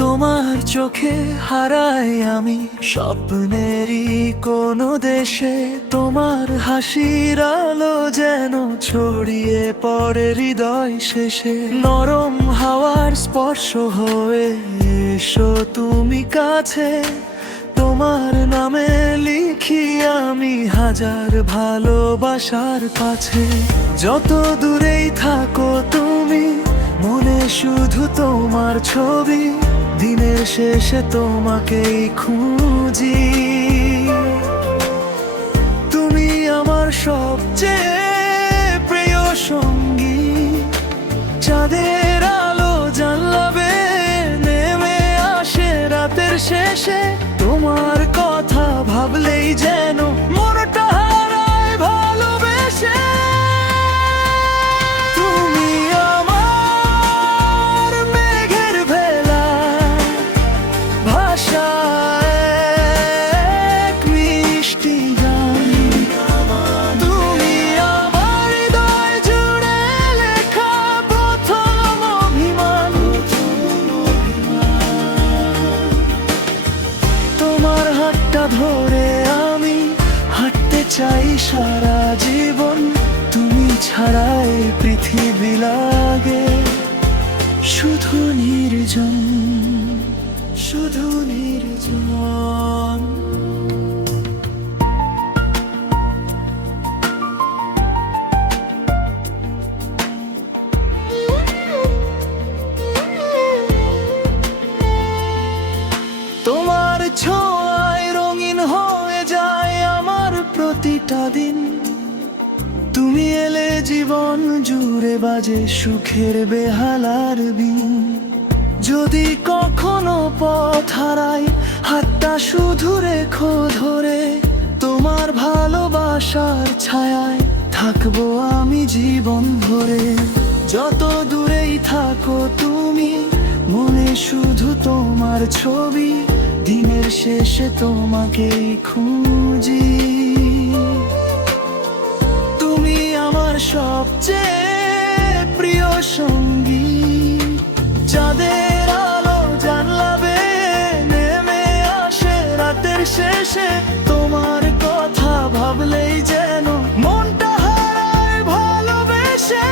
তোমার চোখে হারাই আমি স্বপ্নেরই কোনো দেশে, তোমার হাসির আলো যেন ছড়িয়ে পড়ে হৃদয় শেষে। নরম হাওয়ার স্পর্শ হয়ে এসো তুমি কাছে, তোমার নামে লিখি আমি হাজার ভালোবাসার কাছে। যত দূরেই থাকো তুমি, মনে শুধু তোমার ছবি, দিনের শেষে তোমাকেই খুঁজি। তুমি আমার সবচেয়ে প্রিয় সঙ্গী, চাঁদের আলো জানলা বেয়ে নেমে আসে রাতের শেষে। তোমার কথা ভাবলেই যেন মনটা হারায় ভালোবেসে। তুমি আমার মেঘের ভেলা, ভাষায় এক মিষ্টি গান। তুমি আমার হৃদয় জুড়ে লেখা প্রথম অভিমান। তোমার হাতটা ধরে আমি হাঁটতে চাই সারা জীবন, তুমি ছাড়াই পৃথিবী লাগে শুধু নির্জন, শুধু নির্জন। তোমার ছোঁয়ায় রঙিন হয়ে যায় আমার প্রতিটা দিন। তুমি এলে জীবন জুড়ে বাজে সুখের বেহালার বিন। যদি কখনো পথ হারাই, হাতটা শুধু রেখো ধরে, তোমার ভালোবাসার ছায়ায় থাকবো আমি জীবন ভরে। যত দূরেই থাকো তুমি, মনে শুধু তোমার ছবি, দিনের শেষে তোমাকেই খুঁজি। তুমি আমার সবচেয়ে প্রিয় সঙ্গী, চাঁদের আলো জানলা বেয়ে নেমে আসে রাতের শেষে। তোমার কথা ভাবলেই যেন মনটা হারায় ভালোবেসে।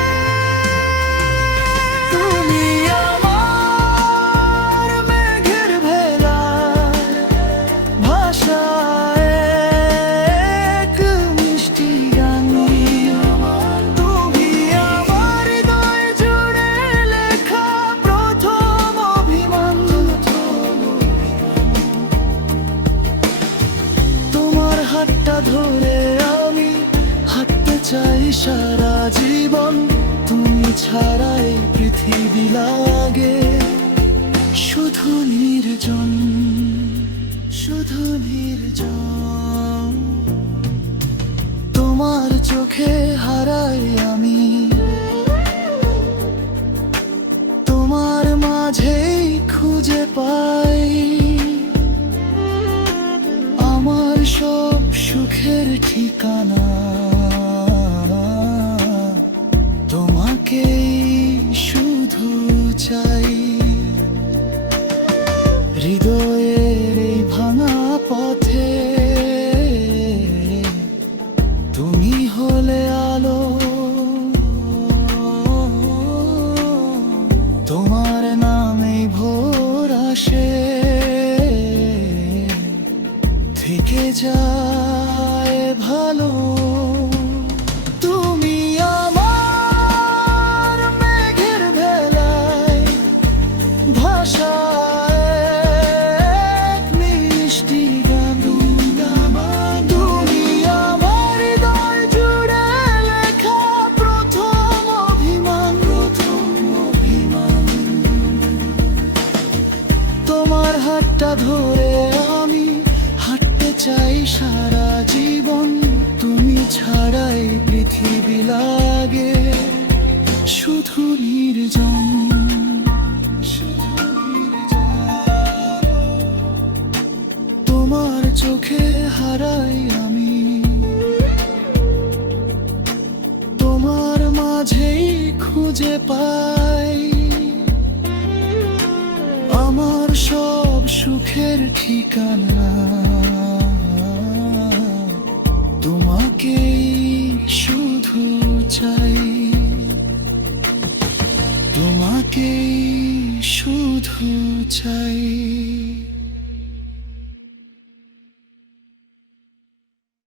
তুমি আমার মেঘের ভেলা, ভাষায় এক মিষ্টি গান। তুমি আমার হৃদয় জুড়ে লেখা প্রথম অভিমান। তোমার হাতটা ধরে আমি হাঁটতে চাই সারা জীবন, তুমি ছাড়াই পৃথিবী লাগে শুধু নির্জন, শুধু নির্জন। তোমার চোখে হারাই আমি, তোমার মাঝেই খুঁজে পাই আমার সব সুখের ঠিকানা। তোমাকেই শুধু চাই, হৃদয়ের এই ভাঙা পথে তুমি হলে আলো। তোমার নামে ভোর আসে, থেকে যায় ভালো। তুমি আমার মেঘের ভেলায়, ভাষায় এক মিষ্টি গান। তুমি আমার হৃদয় জুড়ে লেখা প্রথম অভিমান। তোমার হাতটা ধরে আমি হাঁটতে চাই সারা জীবন, তুমি ছাড়াই পৃথিবী লাগে শুধু নির্জন। মাঝেই খুঁজে পাই আমার সব সুখের ঠিকানা। তোমাকেই শুধু চাই, তোমাকেই শুধু চাই।